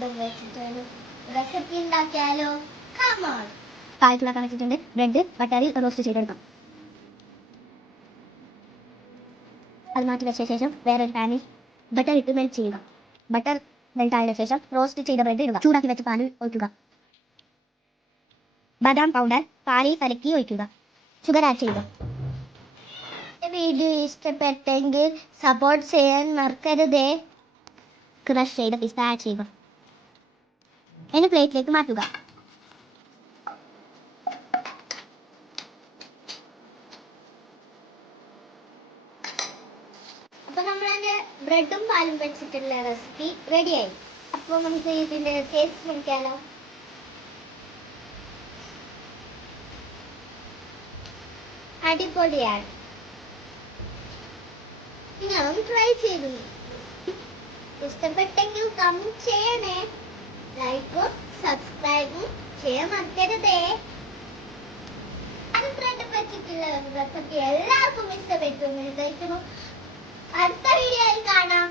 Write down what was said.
ബ്രെഡും വെച്ചിട്ടൊരു റെസിപ്പി ഉണ്ടാക്കിയാലോ? കമോൺ. പാൽ ചൂടാക്കാൻ വെച്ചിട്ടുണ്ട്. ബ്രെഡ് ബട്ടറിൽ റോസ്റ്റ് ചെയ്തെടുക്കാം. അത് മാറ്റി വെച്ച ശേഷം വേറൊരു പാനിൽ ബട്ടർ ഇട്ട് മെൽറ്റ് ചെയ്യുക. ബട്ടർ മെൽറ്റ് ആയതിനു ശേഷം റോസ്റ്റ് ചെയ്ത ബ്രെഡ് ഇടുക. ചൂടാക്കി വെച്ച പാലിൽ ഒഴിക്കുക. ബദാം പൗഡർ പാലിൽ കലക്കി ഒഴിക്കുക. ഷുഗർ ആഡ് ചെയ്യുക. വീഡിയോ ഇഷ്ടപ്പെട്ടെങ്കിൽ സപ്പോർട്ട് ചെയ്യാൻ മറക്കരുതേ. ക്രഷ് ചെയ്ത പിസ്ത ആഡ് ചെയ്യുക. ഇനി പ്ലേറ്റിലേക്ക് മാറ്റുക. അപ്പോൾ നമ്മളതിൻ്റെ ബ്രെഡും പാലും വെച്ചിട്ടുള്ള റെസിപ്പി റെഡിയായി. അപ്പോൾ നമുക്ക് ഇതിൻ്റെ ടേസ്റ്റ് നോക്കിയാലോ? അടിപൊളിയാണ്. ഞാൻ ട്രൈ ചെയ്തു. ഇഷ്ടപ്പെട്ടെങ്കിൽ കമന്റ് ചെയ്യണേ. ലൈക്കും സബ്സ്ക്രൈബും ചെയ്യാൻ മറക്കരുതേ. ബ്രെഡ് വെച്ചിട്ടുള്ള റെസിപ്പി എല്ലാവർക്കും ഇഷ്ടപ്പെട്ടു എന്ന് വിചാരിക്കുന്നു. അടുത്ത വീഡിയോയിൽ കാണാം.